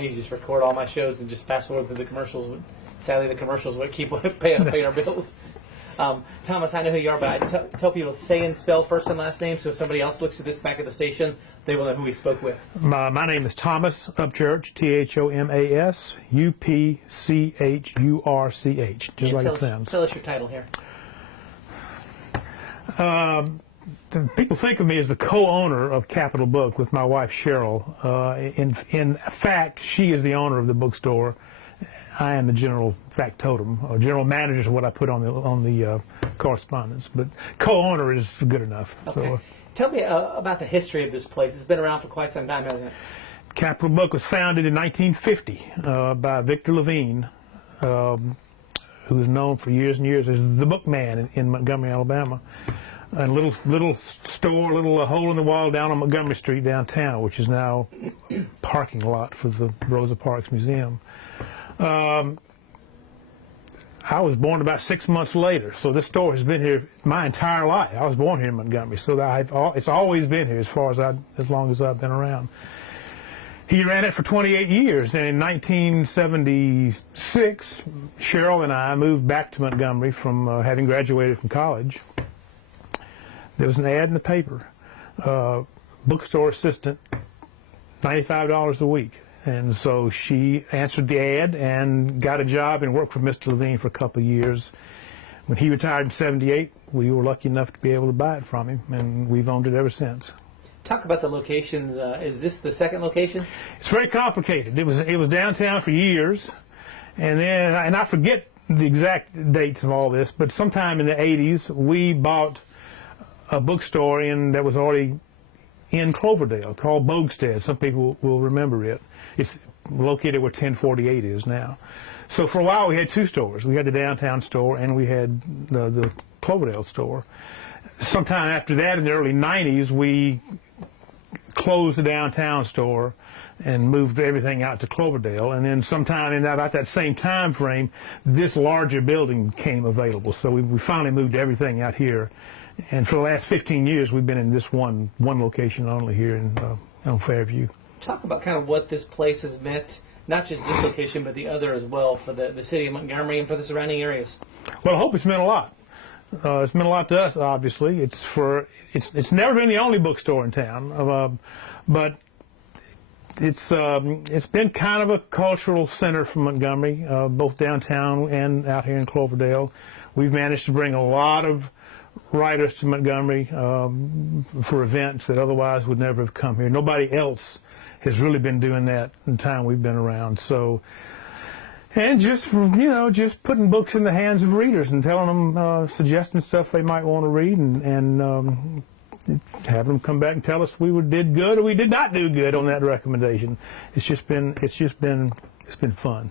I usually just record all my shows and just fast forward through the commercials. But sadly, the commercials would keep paying our bills. Thomas, I know who you are, but I tell people to say and spell first and last name, so if somebody else looks at this back at the station, they will know who we spoke with. My name is Thomas Upchurch, Thomas Upchurch, just like it sounds. Tell us your title here. People think of me as the co-owner of Capital Book with my wife Cheryl. In fact, she is the owner of the bookstore. I am the general factotum, or general manager is what I put on the correspondence, but co-owner is good enough. Okay. So, tell me about the history of this place. It's been around for quite some time, hasn't it? Capital Book was founded in 1950 by Victor Levine, who is known for years and years as the bookman in Montgomery, Alabama. A little store, little hole in the wall down on Montgomery Street downtown, which is now parking lot for the Rosa Parks Museum. I was born about 6 months later, so this store has been here my entire life. I was born here in Montgomery, so it's always been here as long as I've been around. He ran it for 28 years, and in 1976, Cheryl and I moved back to Montgomery from having graduated from college. There was an ad in the paper, bookstore assistant, $95 a week. And so she answered the ad and got a job and worked for Mr. Levine for a couple of years. When he retired in '78, we were lucky enough to be able to buy it from him, and we've owned it ever since. Talk about the locations. Is this the second location? It's very complicated. It was downtown for years, and I forget the exact dates of all this, but sometime in the '80s we bought a bookstore that was already in Cloverdale called Boagstead. Some people will remember it. It's located where 1048 is now. So for a while we had two stores. We had the downtown store and we had the Cloverdale store. Sometime after that, in the early '90s, we closed the downtown store and moved everything out to Cloverdale. And then sometime in about that same time frame, this larger building came available. So we finally moved everything out here. And for the last 15 years, we've been in this one location only here on Fairview. Talk about kind of what this place has meant, not just this location, but the other as well, for the city of Montgomery and for the surrounding areas. Well, I hope it's meant a lot. It's meant a lot to us, obviously. It's never been the only bookstore in town, but it's been kind of a cultural center for Montgomery, both downtown and out here in Cloverdale. We've managed to bring a lot of writers to Montgomery for events that otherwise would never have come here. Nobody else has really been doing that in the time we've been around. So, and just putting books in the hands of readers and telling them, suggesting stuff they might want to read, and having them come back and tell us we did good or we did not do good on that recommendation. It's been fun.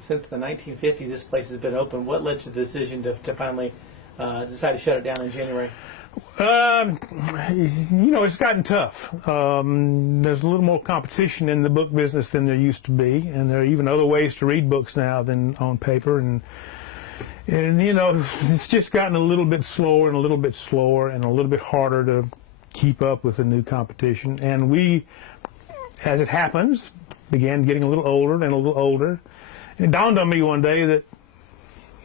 Since the 1950s, this place has been open. What led to the decision to finally decide to shut it down in January? It's gotten tough. There's a little more competition in the book business than there used to be, and there are even other ways to read books now than on paper, and it's just gotten a little bit slower and a little bit slower and a little bit harder to keep up with the new competition. And we, as it happens, began getting a little older and a little older. It dawned on me one day that,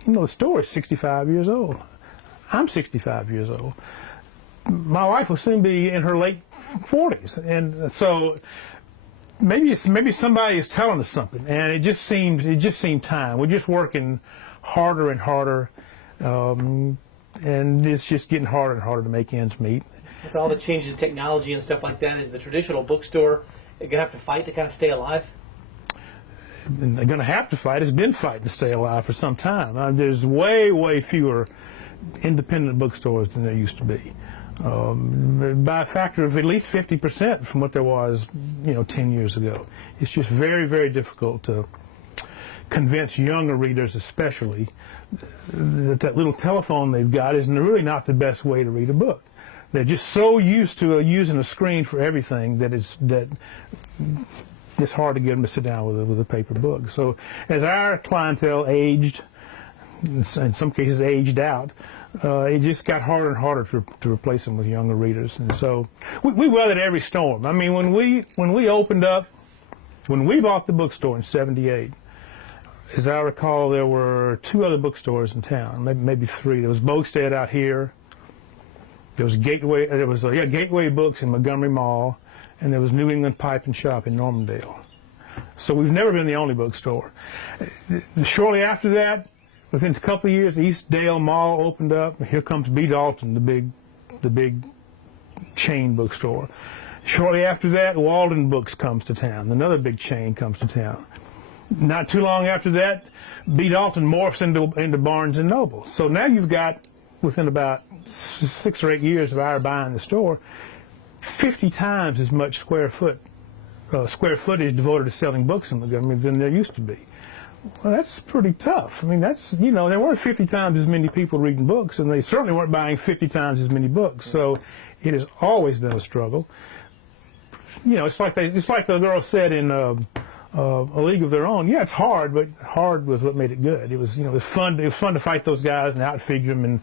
the store is 65 years old. I'm 65 years old. My wife will soon be in her late 40s, and so maybe somebody is telling us something. And it just seemed time. We're just working harder and harder, and it's just getting harder and harder to make ends meet. With all the changes in technology and stuff like that, is the traditional bookstore going to have to fight to kind of stay alive? They're going to have to fight. It's been fighting to stay alive for some time. There's way fewer independent bookstores than there used to be, by a factor of at least 50% from what there was, 10 years ago. It's just very difficult to convince younger readers, especially, that little telephone they've got is really not the best way to read a book. They're just so used to using a screen for everything that it's hard to get them to sit down with a paper book. So as our clientele aged, in some cases aged out, it just got harder and harder to replace them with younger readers. And so we weathered every storm. I mean, when we opened up When we bought the bookstore in '78, as I recall, there were 2 other bookstores in town, maybe 3. There was Bookstore out here. There was Gateway. There was Gateway Books in Montgomery Mall, and there was New England Pipe and Shop in Normandale. So we've never been the only bookstore. Shortly after that, within a couple of years, Eastdale Mall opened up. Here comes B. Dalton, the big chain bookstore. Shortly after that, Walden Books comes to town. Another big chain comes to town. Not too long after that, B. Dalton morphs into Barnes & Noble. So now you've got, within about 6 or 8 years of our buying the store, 50 times as much square footage devoted to selling books in Montgomery than there used to be. Well, that's pretty tough. I mean, that's, you know, there weren't 50 times as many people reading books, and they certainly weren't buying 50 times as many books. So it has always been a struggle. You know, it's like the girl said in A League of Their Own. Yeah, it's hard, but hard was what made it good. It was, you know, it was fun. It was fun to fight those guys and outfigure them, and,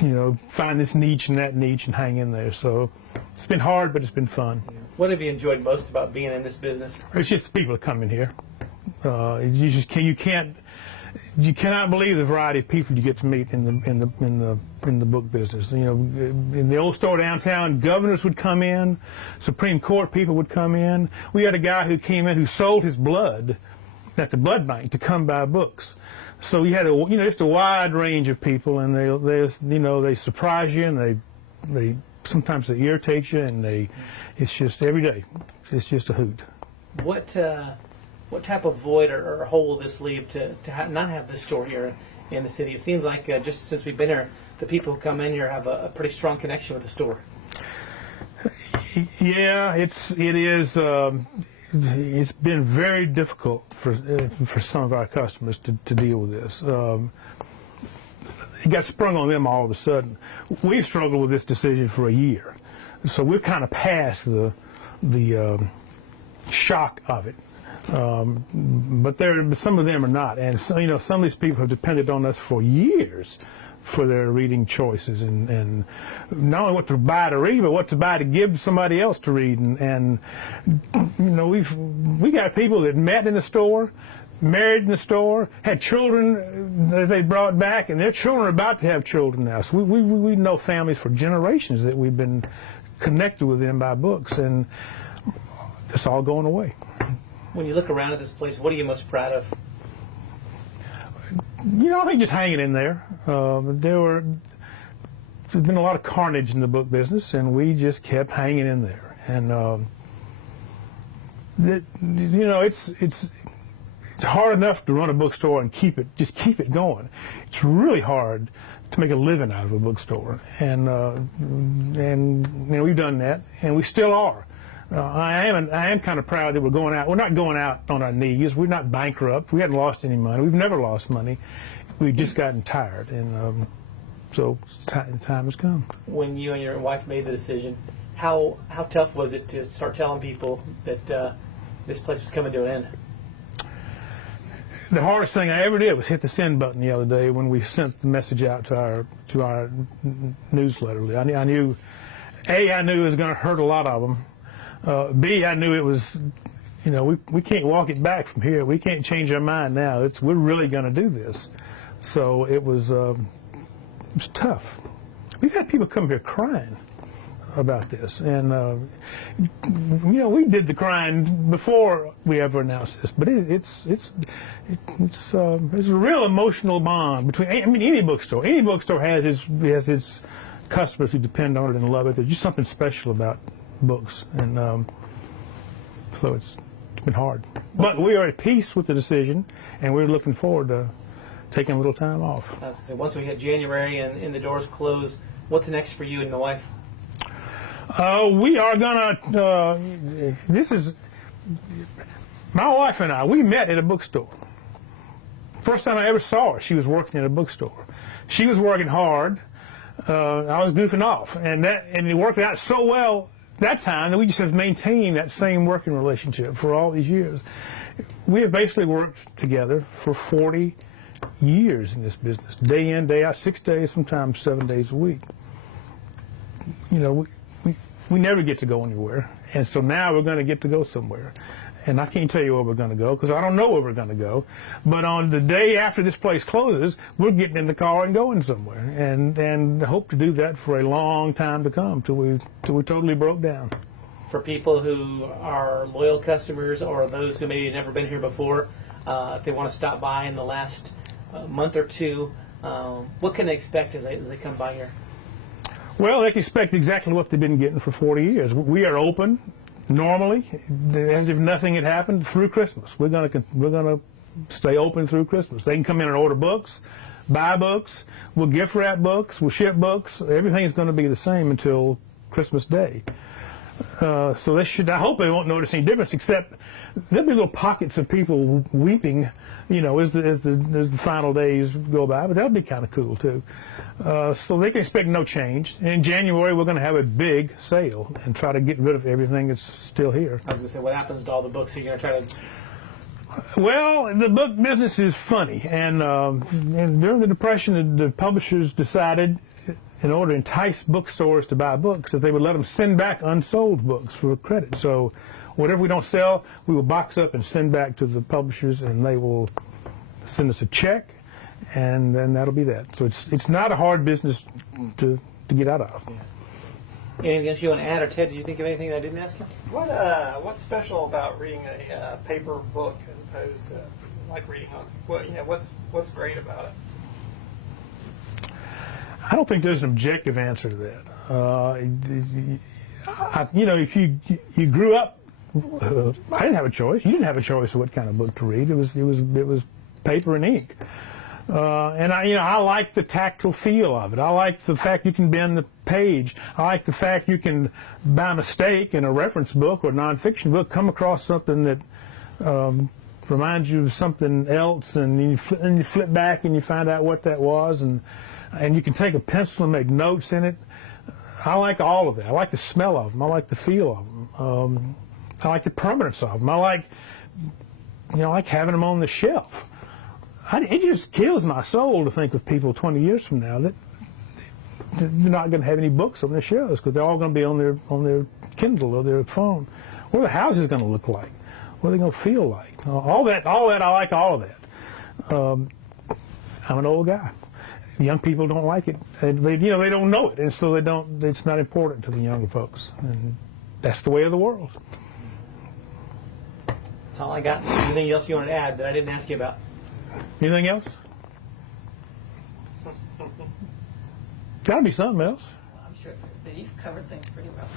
you know, find this niche and that niche and hang in there. So it's been hard, but it's been fun. What have you enjoyed most about being in this business? It's just the people that come in here. You cannot believe the variety of people you get to meet in the book business. You know, in the old store downtown, governors would come in, Supreme Court people would come in. We had a guy who came in who sold his blood at the blood bank to come buy books. So you had just a wide range of people, and they surprise you, and they sometimes they irritate you, and it's just every day. It's just a hoot. What type of void or hole will this leave to not have this store here in the city? It seems like just since we've been here, the people who come in here have a pretty strong connection with the store. Yeah, it is. It's been very difficult for some of our customers to deal with this. It got sprung on them all of a sudden. We've struggled with this decision for a year, so we're kind of past the shock of it. But some of them are not, and so, you know, some of these people have depended on us for years for their reading choices, and not only what to buy to read, but what to buy to give somebody else to read. And you know, we got people that met in the store, married in the store, had children that they brought back, and their children are about to have children now. So we know families for generations that we've been connected with them by books, and it's all going away. When you look around at this place, what are you most proud of? You know, I think just hanging in there. There's been a lot of carnage in the book business, and we just kept hanging in there. And you know, it's hard enough to run a bookstore and keep it going. It's really hard to make a living out of a bookstore, and you know, we've done that, and we still are. I am kind of proud that we're going out. We're not going out on our knees. We're not bankrupt. We haven't lost any money. We've never lost money. We've just gotten tired, and so time has come. When you and your wife made the decision, how tough was it to start telling people that this place was coming to an end? The hardest thing I ever did was hit the send button the other day when we sent the message out to our newsletter. I knew it was going to hurt a lot of them. B, I knew it was, you know, we can't walk it back from here. We can't change our mind now. We're really going to do this. So it was tough. We've had people come here crying about this, and you know, we did the crying before we ever announced this. But it's a real emotional bond between. I mean, any bookstore has its customers who depend on it and love it. There's just something special about books, and so it's been hard, but we are at peace with the decision, and we're looking forward to taking a little time off. I was gonna say, once we hit January and the doors close, what's next for you and the wife? We are gonna my wife and I, we met at a bookstore. First time I ever saw her, she was working at a bookstore. She was working hard, I was goofing off, and it worked out so well that time that we just have maintained that same working relationship for all these years. We have basically worked together for 40 years in this business, day in, day out, 6 days, sometimes 7 days a week. You know, we never get to go anywhere, and so now we're going to get to go somewhere. and I can't tell you where we're going to go because I don't know where we're going to go. But on the day after this place closes, we're getting in the car and going somewhere, and hope to do that for a long time to come till we totally broke down. For people who are loyal customers or those who maybe never been here before, if they want to stop by in the last month or two, what can they expect as they come by here? Well, they can expect exactly what they've been getting for 40 years. We are open normally, as if nothing had happened, through Christmas. We're gonna stay open through Christmas. They can come in and order books, buy books. We'll gift wrap books. We'll ship books. Everything's going to be the same until Christmas Day. So they should. I hope they won't notice any difference, except there'll be little pockets of people weeping, as the final days go by. But that'll be kind of cool too. So they can expect no change. In January, we're going to have a big sale and try to get rid of everything that's still here. I was going to say, what happens to all the books? Are you going to try to? Well, the book business is funny, and during the Depression, the publishers decided, in order to entice bookstores to buy books, that they would let them send back unsold books for credit. So whatever we don't sell, we will box up and send back to the publishers, and they will send us a check, and then that'll be that. So it's not a hard business to get out of. Yeah. Anything else you want to add, or Ted, did you think of anything that I didn't ask you? What's special about reading a paper book as opposed to like reading on what's great about it? I don't think there's an objective answer to that. If you grew up, I didn't have a choice. You didn't have a choice of what kind of book to read. It was paper and ink. And I like the tactile feel of it. I like the fact you can bend the page. I like the fact you can, by mistake, in a reference book or nonfiction book, come across something that reminds you of something else, and you flip back and you find out what that was, and you can take a pencil and make notes in it. I like all of that. I like the smell of them. I like the feel of them. I like the permanence of them. I like having them on the shelf. It just kills my soul to think of people 20 years from now that they're not going to have any books on their shelves because they're all going to be on their Kindle or their phone. What are the houses going to look like? What are they going to feel like? All that. I like all of that. I'm an old guy. Young people don't like it. They don't know it, and so they don't. It's not important to the younger folks, and that's the way of the world. That's all I got. Anything else you want to add that I didn't ask you about? Anything else? Got to be something else. Well, I'm sure there's, but you've covered things pretty well.